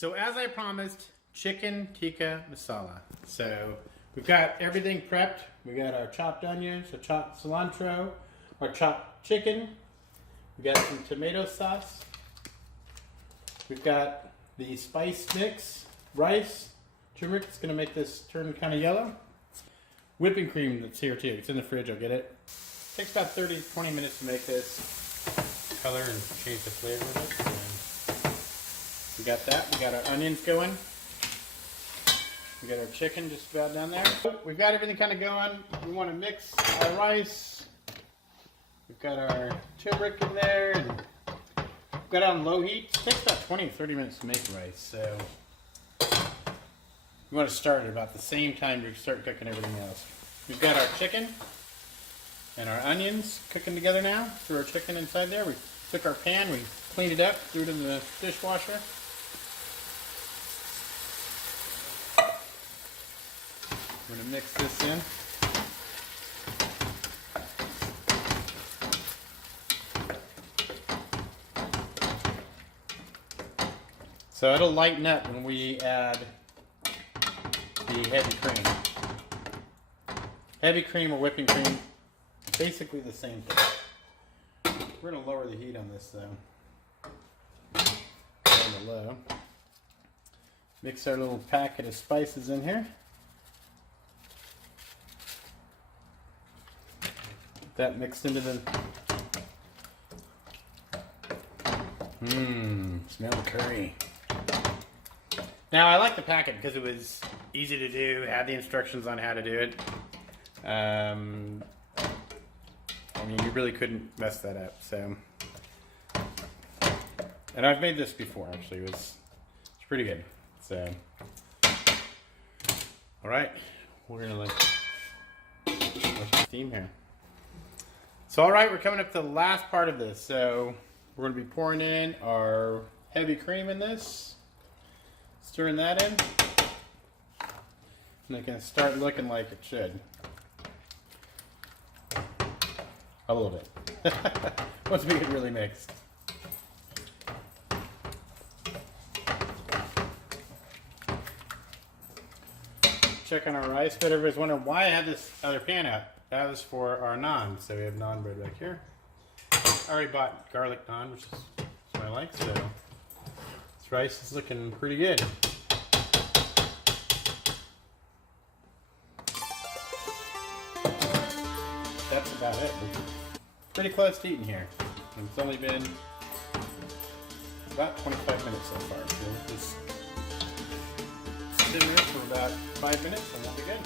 So as I promised, chicken tikka masala. So we've got everything prepped. We got our chopped onions, our chopped cilantro, our chopped chicken. We got some tomato sauce. We've got the spice mix, rice, turmeric. It's gonna make this turn kind of yellow. Whipping cream that's here too. It's in the fridge. I'll get it. Takes about 30-20 minutes to make this. Color and change the flavor of it. And we got that. We got our onions going. We got our chicken just about down there. We've got everything kind of going. We want to mix our rice. We've got our turmeric in there. And we've got it on low heat. It takes about 20-30 minutes to make rice. So we want to start at about the same time we start cooking everything else. We've got our chicken and our onions cooking together now. Threw our chicken inside there. We took our pan, we cleaned it up, threw it in the dishwasher. I'm going to mix this in. So it'll lighten up when we add the heavy cream. Heavy cream or whipping cream, basically the same thing. We're going to lower the heat on this though. On the low. Mix our little packet of spices in here. Get that mixed into the... Smell the curry. Now I like the packet because it was easy to do, had the instructions on how to do it. I mean, you really couldn't mess that up. So, and I've made this before. Actually, it's pretty good. So, all right, we're gonna let the steam here. So, all right, we're coming up to the last part of this. So, we're gonna be pouring in our heavy cream in this, stirring that in, and it can start looking like it should. A little bit. Once we get really mixed. Checking our rice, but everybody's wondering why I have this other pan out. That was for our naan. So we have naan bread back here. I already bought garlic naan, which is what I like. So this rice is looking pretty good. That's about it. Pretty close to eating here. And it's only been about 25 minutes so far. So we'll just simmer for about 5 minutes and we'll be good.